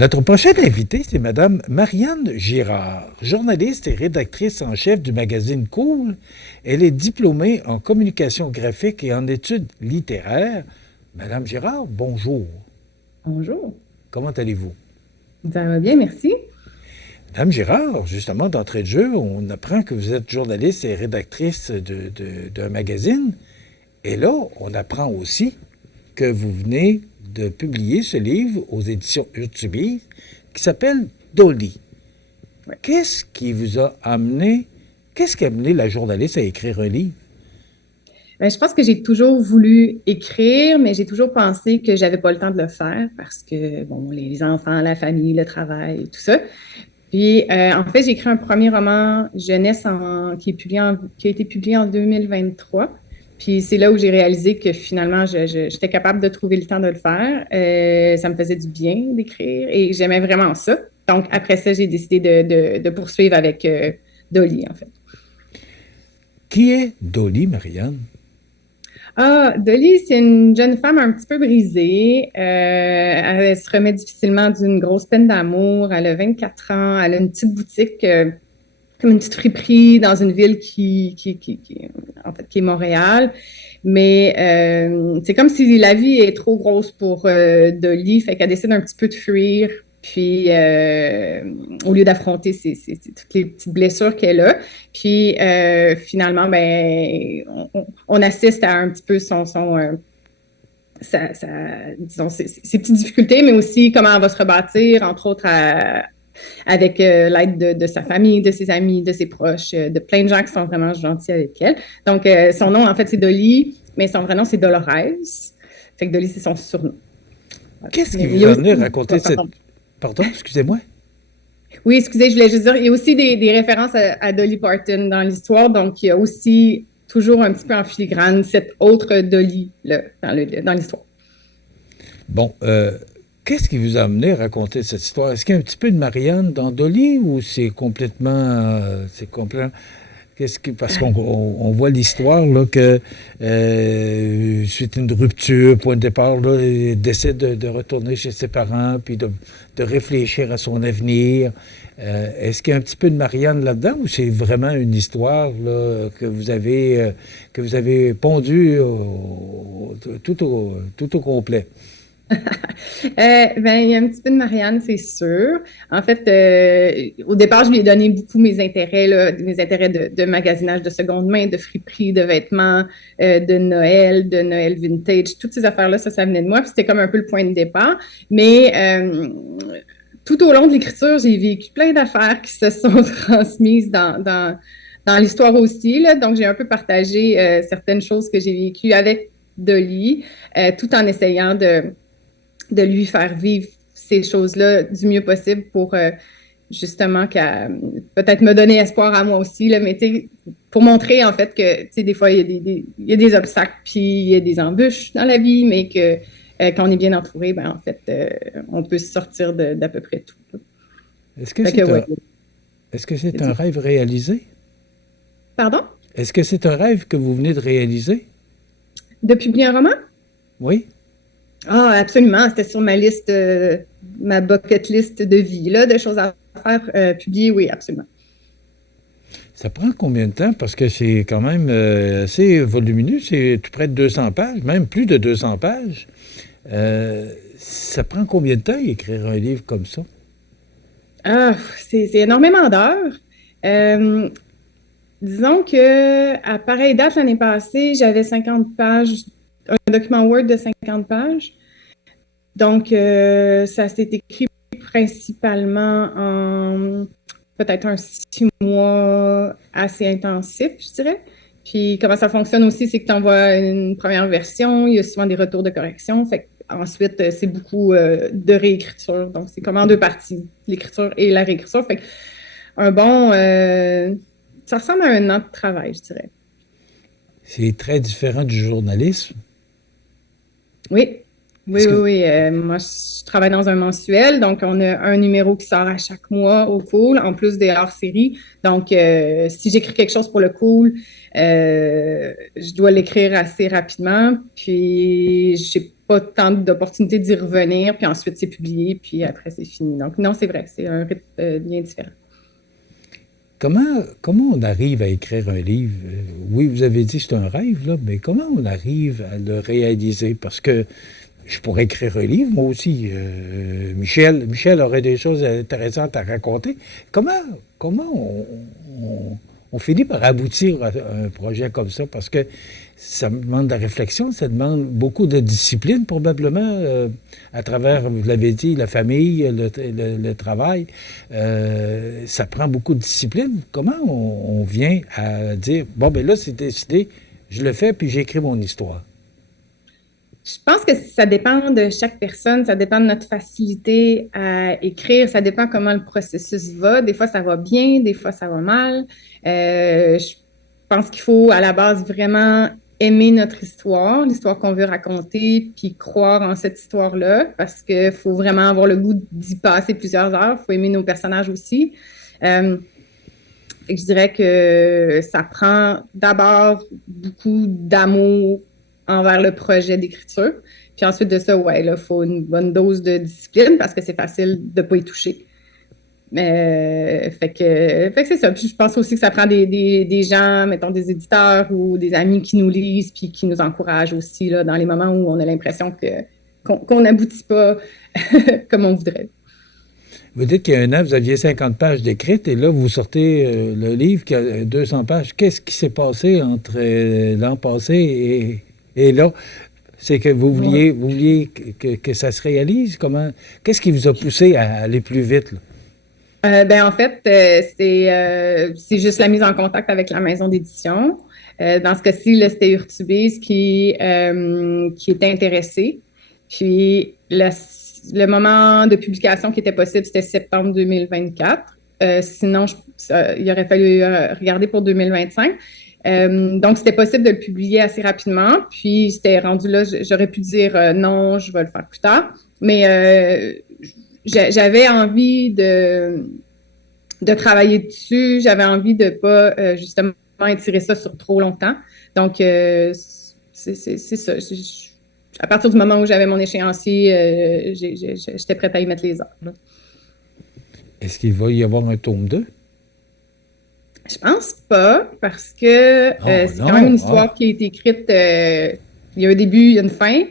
Notre prochaine invitée, c'est Madame Marianne Girard, journaliste et rédactrice en chef du magazine Cool. Elle est diplômée en communication graphique et en études littéraires. Madame Girard, bonjour. Bonjour. Comment allez-vous? Ça va bien, merci. Madame Girard, justement, d'entrée de jeu, on apprend que vous êtes journaliste et rédactrice d'un magazine. Et là, on apprend aussi que vous venez de publier ce livre aux éditions Urtubise qui s'appelle Dolly. Ouais. Qu'est-ce qui a amené la journaliste à écrire un livre? Je pense que j'ai toujours voulu écrire, mais j'ai toujours pensé que j'avais pas le temps de le faire parce que, bon, les enfants, la famille, le travail, tout ça. Puis, en fait, j'ai écrit un premier roman jeunesse qui a été publié en 2023. Puis, c'est là où j'ai réalisé que finalement, j'étais capable de trouver le temps de le faire. Ça me faisait du bien d'écrire et j'aimais vraiment ça. Donc, après ça, j'ai décidé de poursuivre avec Dolly, en fait. Qui est Dolly, Marianne? Ah, Dolly, c'est une jeune femme un petit peu brisée. Elle se remet difficilement d'une grosse peine d'amour. Elle a 24 ans. Elle a une petite boutique, comme une petite friperie dans une ville en fait, qui est Montréal. Mais c'est comme si la vie est trop grosse pour Dolly, fait qu'elle décide un petit peu de fuir. Puis, au lieu d'affronter toutes les petites blessures qu'elle a, puis finalement, ben, on assiste à un petit peu disons, ses petites difficultés, mais aussi comment elle va se rebâtir, entre autres avec l'aide de sa famille, de ses amis, de ses proches, de plein de gens qui sont vraiment gentils avec elle. Donc, son nom, en fait, c'est Dolly, mais son vrai nom, c'est Dolores. Fait que Dolly, c'est son surnom. Voilà. Qu'est-ce qui Mais il y vous a a aussi, amené à raconter cette... Pardon, excusez-moi? oui, excusez, je voulais juste dire, il y a aussi des références à Dolly Parton dans l'histoire, donc il y a aussi toujours un petit peu en filigrane cette autre Dolly là, dans l'histoire. Bon, qu'est-ce qui vous a amené à raconter cette histoire? Est-ce qu'il y a un petit peu de Marianne dans Dolly ou c'est complètement... parce qu'on voit l'histoire là, que suite à une rupture, point de départ, là, il décide de retourner chez ses parents, puis de réfléchir à son avenir. Est-ce qu'il y a un petit peu de Marianne là-dedans ou c'est vraiment une histoire là, que vous avez pondue tout au complet? Ben, il y a un petit peu de Marianne, c'est sûr. En fait, au départ, je lui ai donné beaucoup mes intérêts, là, mes intérêts de magasinage de seconde main, de friperie, de vêtements, de Noël vintage, toutes ces affaires-là, ça venait de moi. Puis c'était comme un peu le point de départ. Mais tout au long de l'écriture, j'ai vécu plein d'affaires qui se sont transmises dans l'histoire aussi. Là. Donc, j'ai un peu partagé certaines choses que j'ai vécues avec Dolly, tout en essayant de lui faire vivre ces choses-là du mieux possible pour justement peut-être me donner espoir à moi aussi, là, mais pour montrer en fait que des fois il y a des obstacles puis il y a des embûches dans la vie, mais que quand on est bien entouré, ben, en fait, on peut sortir d'à peu près tout. Est-ce que Fait que, c'est ouais, un, est-ce que c'est un rêve réalisé? Pardon? Est-ce que c'est un rêve que vous venez de réaliser? De publier un roman? Oui? Ah, absolument. C'était sur ma liste, ma bucket list de vie, là, de choses à faire, publier, oui, absolument. Ça prend combien de temps? Parce que c'est quand même assez volumineux, c'est tout près de 200 pages, même plus de 200 pages. Ça prend combien de temps écrire un livre comme ça? Ah, c'est énormément d'heures. Euh, Disons que à pareille date l'année passée, j'avais 50 pages, un document Word de 50 pages. Donc, ça s'est écrit principalement en peut-être un 6 mois assez intensif, je dirais. Puis, comment ça fonctionne aussi, c'est que tu envoies une première version, il y a souvent des retours de correction. Fait ensuite, c'est beaucoup de réécriture. Donc, c'est comme en deux parties, l'écriture et la réécriture. Fait un bon, ça ressemble à un an de travail, je dirais. C'est très différent du journalisme. Oui, Oui, Est-ce oui, que, oui. Moi, je travaille dans un mensuel, donc on a un numéro qui sort à chaque mois au Cool, en plus des hors-séries. Donc, si j'écris quelque chose pour le Cool, je dois l'écrire assez rapidement, puis j'ai pas tant d'opportunités d'y revenir, puis ensuite c'est publié, puis après c'est fini. Donc, non, c'est vrai, c'est un rythme bien différent. comment on arrive à écrire un livre? Oui, vous avez dit que c'est un rêve, là, mais comment on arrive à le réaliser? Parce que je pourrais écrire un livre, moi aussi. Michel aurait des choses intéressantes à raconter. Comment, comment on finit par aboutir à un projet comme ça? Parce que ça demande de la réflexion, ça demande beaucoup de discipline probablement, à travers, vous l'avez dit, la famille, le travail. Ça prend beaucoup de discipline. Comment on vient à dire, bon, ben là, c'est décidé, je le fais, puis j'écris mon histoire? Je pense que ça dépend de chaque personne, ça dépend de notre facilité à écrire, ça dépend comment le processus va. Des fois, ça va bien, des fois, ça va mal. Je pense qu'il faut, à la base, vraiment aimer notre histoire, l'histoire qu'on veut raconter, puis croire en cette histoire-là, parce qu'il faut vraiment avoir le goût d'y passer plusieurs heures. Il faut aimer nos personnages aussi. Euh, je dirais que ça prend d'abord beaucoup d'amour envers le projet d'écriture. Puis ensuite de ça, ouais, là, il faut une bonne dose de discipline parce que c'est facile de ne pas y toucher. Fait que c'est ça. Puis je pense aussi que ça prend des gens, mettons des éditeurs ou des amis qui nous lisent puis qui nous encouragent aussi là, dans les moments où on a l'impression qu'on n'aboutit pas comme on voudrait. Vous dites qu'il y a un an, vous aviez 50 pages d'écrites et là, vous sortez le livre qui a 200 pages. Qu'est-ce qui s'est passé entre l'an passé et là? C'est que Ouais. vous vouliez que ça se réalise? Comment? Qu'est-ce qui vous a poussé à aller plus vite, là? Ben, en fait, c'est juste la mise en contact avec la maison d'édition. Dans ce cas-ci, là, c'était Urtubise qui était intéressé. Puis le moment de publication qui était possible, c'était septembre 2024. Sinon, il aurait fallu regarder pour 2025. Donc, c'était possible de le publier assez rapidement. Puis, c'était rendu là, j'aurais pu dire non, je vais le faire plus tard. Mais j'avais envie de travailler dessus. J'avais envie de ne pas justement étirer ça sur trop longtemps. Donc, c'est ça. À partir du moment où j'avais mon échéancier, j'étais prête à y mettre les heures. Là. Est-ce qu'il va y avoir un tome 2? Je pense pas, parce que Oh c'est quand même une non! histoire Ah! qui a été écrite. Il y a un début, il y a une fin.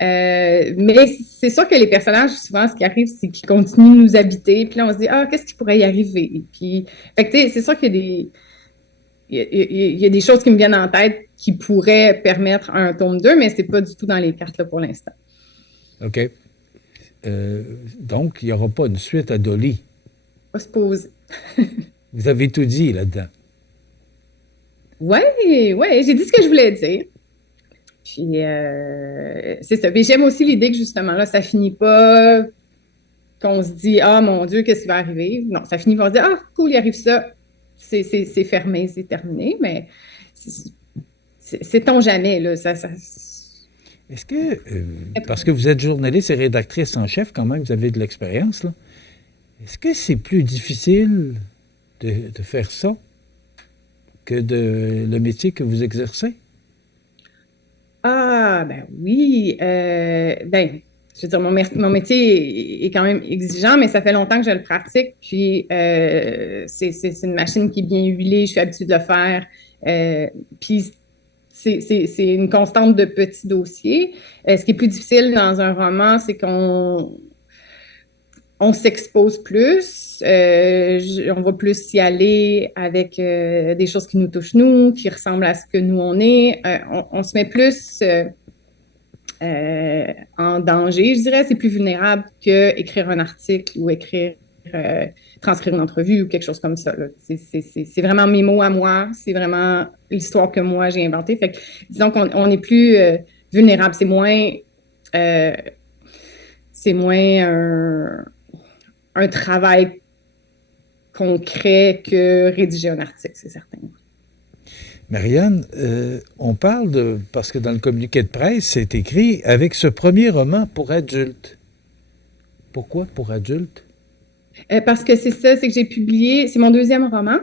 Mais c'est sûr que les personnages, souvent, ce qui arrive, c'est qu'ils continuent de nous habiter. Puis là, on se dit, ah, qu'est-ce qui pourrait y arriver? Puis, fait que, tu sais, c'est sûr qu'il y a il y a des choses qui me viennent en tête qui pourraient permettre un tome 2, mais c'est pas du tout dans les cartes là, pour l'instant. OK. Euh, donc, il n'y aura pas une suite à Dolly. Pas se poser. Vous avez tout dit là-dedans. Ouais, ouais, j'ai dit ce que je voulais dire. Puis, c'est ça. Mais j'aime aussi l'idée que justement, là, ça finit pas qu'on se dit, ah mon Dieu, qu'est-ce qui va arriver? Non, ça finit par se dire, ah cool, il arrive ça. C'est fermé, c'est terminé, mais sait-on jamais, là. Est-ce que, parce que vous êtes journaliste et rédactrice en chef quand même, vous avez de l'expérience, là, est-ce que c'est plus difficile de faire ça que le métier que vous exercez? Ah, ben oui. Ben, je veux dire, mon métier est quand même exigeant, mais ça fait longtemps que je le pratique. Puis, c'est une machine qui est bien huilée. Je suis habituée de le faire. Puis, c'est une constante de petits dossiers. Ce qui est plus difficile dans un roman, c'est qu'on s'expose plus, on va plus y aller avec des choses qui nous touchent nous, qui ressemblent à ce que nous on est. On se met plus en danger, je dirais. C'est plus vulnérable que écrire un article ou transcrire une entrevue ou quelque chose comme ça. C'est vraiment mes mots à moi, c'est vraiment l'histoire que moi j'ai inventée. Fait que, disons qu'on est plus vulnérable, euh, c'est moins un travail concret que rédiger un article, c'est certain. Marianne, on parle de, parce que dans le communiqué de presse, c'est écrit avec ce premier roman pour adultes. Pourquoi pour adultes? Parce que c'est ça, c'est que j'ai publié, c'est mon deuxième roman.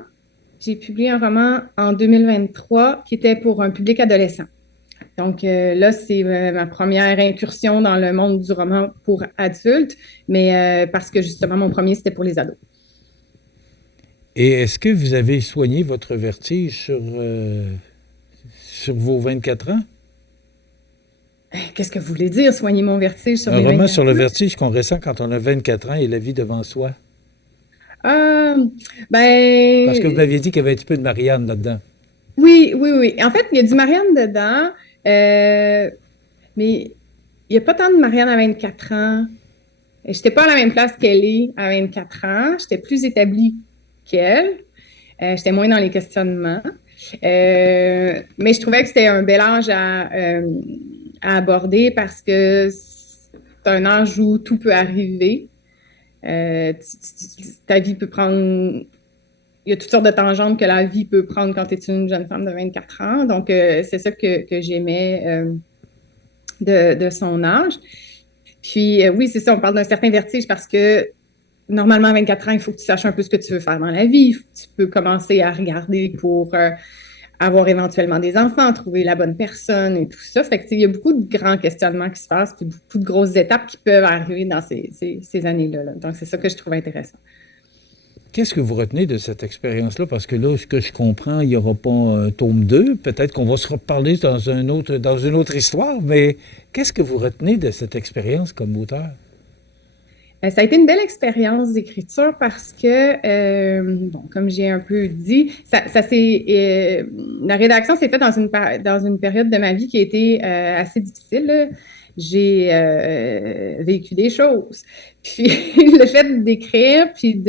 J'ai publié un roman en 2023 qui était pour un public adolescent. Donc là, c'est ma première incursion dans le monde du roman pour adultes, mais parce que justement, mon premier, c'était pour les ados. Et est-ce que vous avez soigné votre vertige sur vos 24 ans? Qu'est-ce que vous voulez dire, soigner mon vertige sur Un mes roman 24 sur le ans? vertige qu'on ressent quand on a 24 ans et la vie devant soi. Ah, Parce que vous ben, m'aviez dit qu'il y avait un petit peu de Marianne là-dedans. oui, oui, oui. En fait, il y a du Marianne dedans, mais il n'y a pas tant de Marianne à 24 ans. Je n'étais pas à la même place qu'elle est à 24 ans. J'étais plus établie qu'elle. J'étais moins dans les questionnements. Mais je trouvais que c'était un bel âge à aborder parce que c'est un âge où tout peut arriver. Ta vie peut prendre. Il y a toutes sortes de tangentes que la vie peut prendre quand tu es une jeune femme de 24 ans. Donc, c'est ça que j'aimais de son âge. Puis, oui, c'est ça, on parle d'un certain vertige parce que normalement, à 24 ans, il faut que tu saches un peu ce que tu veux faire dans la vie. Tu peux commencer à regarder pour avoir éventuellement des enfants, trouver la bonne personne et tout ça. Fait que, il y a beaucoup de grands questionnements qui se passent, puis beaucoup de grosses étapes qui peuvent arriver dans ces années-là. Là. Donc, c'est ça que je trouve intéressant. Qu'est-ce que vous retenez de cette expérience-là? Parce que là, ce que je comprends, il n'y aura pas un tome 2. Peut-être qu'on va se reparler dans une autre histoire, mais qu'est-ce que vous retenez de cette expérience comme auteur? Ça a été une belle expérience d'écriture parce que, bon, comme j'ai un peu dit, la rédaction s'est faite dans une période de ma vie qui a été assez difficile. Là. J'ai vécu des choses. Puis le fait d'écrire, puis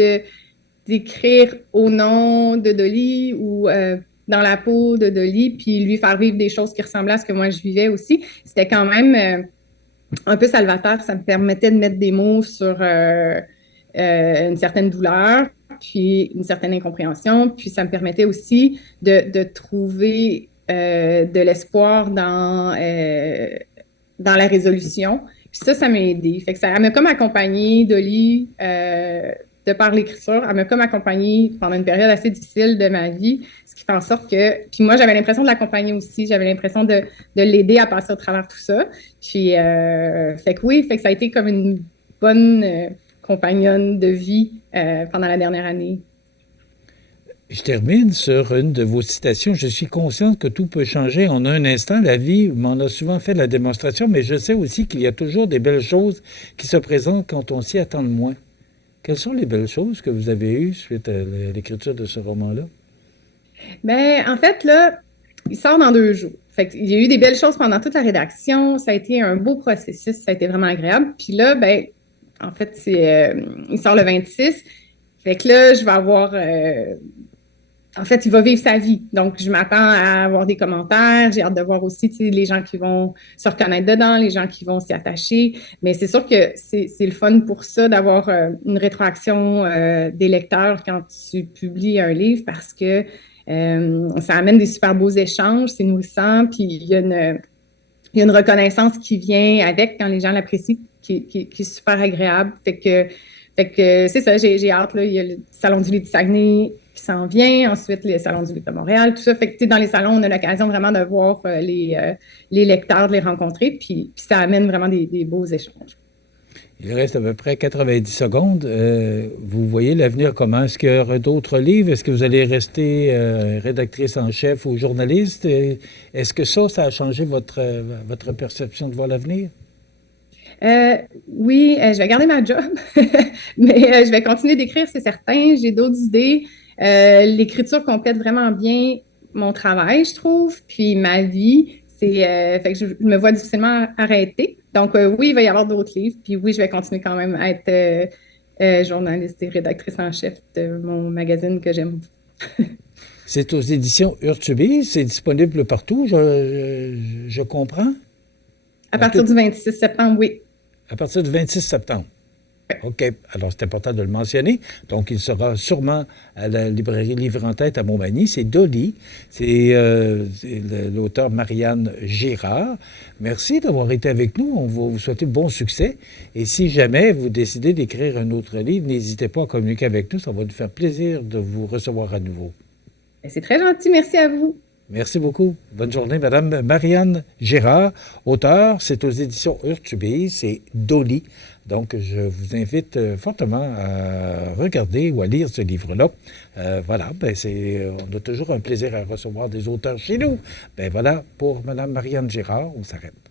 d'écrire au nom de Dolly ou dans la peau de Dolly, puis lui faire vivre des choses qui ressemblaient à ce que moi je vivais aussi, c'était quand même un peu salvateur. Ça me permettait de mettre des mots sur une certaine douleur, puis une certaine incompréhension, puis ça me permettait aussi de trouver de l'espoir dans la résolution. Puis ça m'a aidé. Fait que ça m'a comme accompagnée, Dolly, de par l'écriture, elle m'a comme accompagnée pendant une période assez difficile de ma vie, ce qui fait en sorte que... Puis moi, j'avais l'impression de l'accompagner aussi, j'avais l'impression de l'aider à passer au travers tout ça. Puis, fait que oui, fait que ça a été comme une bonne compagnonne de vie pendant la dernière année. Je termine sur une de vos citations. Je suis consciente que tout peut changer en un instant. La vie m'en a souvent fait la démonstration, mais je sais aussi qu'il y a toujours des belles choses qui se présentent quand on s'y attend le moins. Quelles sont les belles choses que vous avez eues suite à l'écriture de ce roman-là? Bien, en fait, là, il sort dans 2 jours. Fait qu'il y a eu des belles choses pendant toute la rédaction. Ça a été un beau processus. Ça a été vraiment agréable. Puis là, ben, en fait, il sort le 26. Fait que là, je vais avoir... en fait, il va vivre sa vie. Donc, je m'attends à avoir des commentaires. J'ai hâte de voir aussi les gens qui vont se reconnaître dedans, les gens qui vont s'y attacher. Mais c'est sûr que c'est le fun pour ça d'avoir une rétroaction des lecteurs quand tu publies un livre parce que ça amène des super beaux échanges, c'est nourrissant, puis il y a une reconnaissance qui vient avec quand les gens l'apprécient, qui est super agréable. Fait que c'est ça, j'ai hâte. Là, il y a le Salon du livre du Saguenay qui s'en vient, ensuite le Salon du livre de Montréal, tout ça. Fait que dans les salons, on a l'occasion vraiment de voir les lecteurs, de les rencontrer, puis ça amène vraiment des beaux échanges. Il reste à peu près 90 secondes. Vous voyez l'avenir comment? Est-ce qu'il y aura d'autres livres? Est-ce que vous allez rester rédactrice en chef ou journaliste? Est-ce que ça a changé votre perception de voir l'avenir? Oui, je vais garder ma job, mais je vais continuer d'écrire, c'est certain. J'ai d'autres idées. L'écriture complète vraiment bien mon travail, je trouve, puis ma vie. Fait que je me vois difficilement arrêter. Donc, oui, il va y avoir d'autres livres. Puis oui, je vais continuer quand même à être journaliste et rédactrice en chef de mon magazine que j'aime. C'est aux éditions Urtubise. C'est disponible partout, je comprends. À partir du 26 septembre, oui. À partir du 26 septembre. OK. Alors, c'est important de le mentionner. Donc, il sera sûrement à la librairie Livre en tête à Montmagny. C'est Dolly. C'est l'auteur Marianne Gérard. Merci d'avoir été avec nous. On va vous souhaiter bon succès. Et si jamais vous décidez d'écrire un autre livre, n'hésitez pas à communiquer avec nous. Ça va nous faire plaisir de vous recevoir à nouveau. C'est très gentil. Merci à vous. Merci beaucoup. Bonne journée, Madame Marianne Gérard, auteure. C'est aux éditions Urtubise, c'est Dolly. Donc, je vous invite fortement à regarder ou à lire ce livre-là. Voilà, on a toujours un plaisir à recevoir des auteurs chez nous. Ben voilà, pour Madame Marianne Gérard, on s'arrête.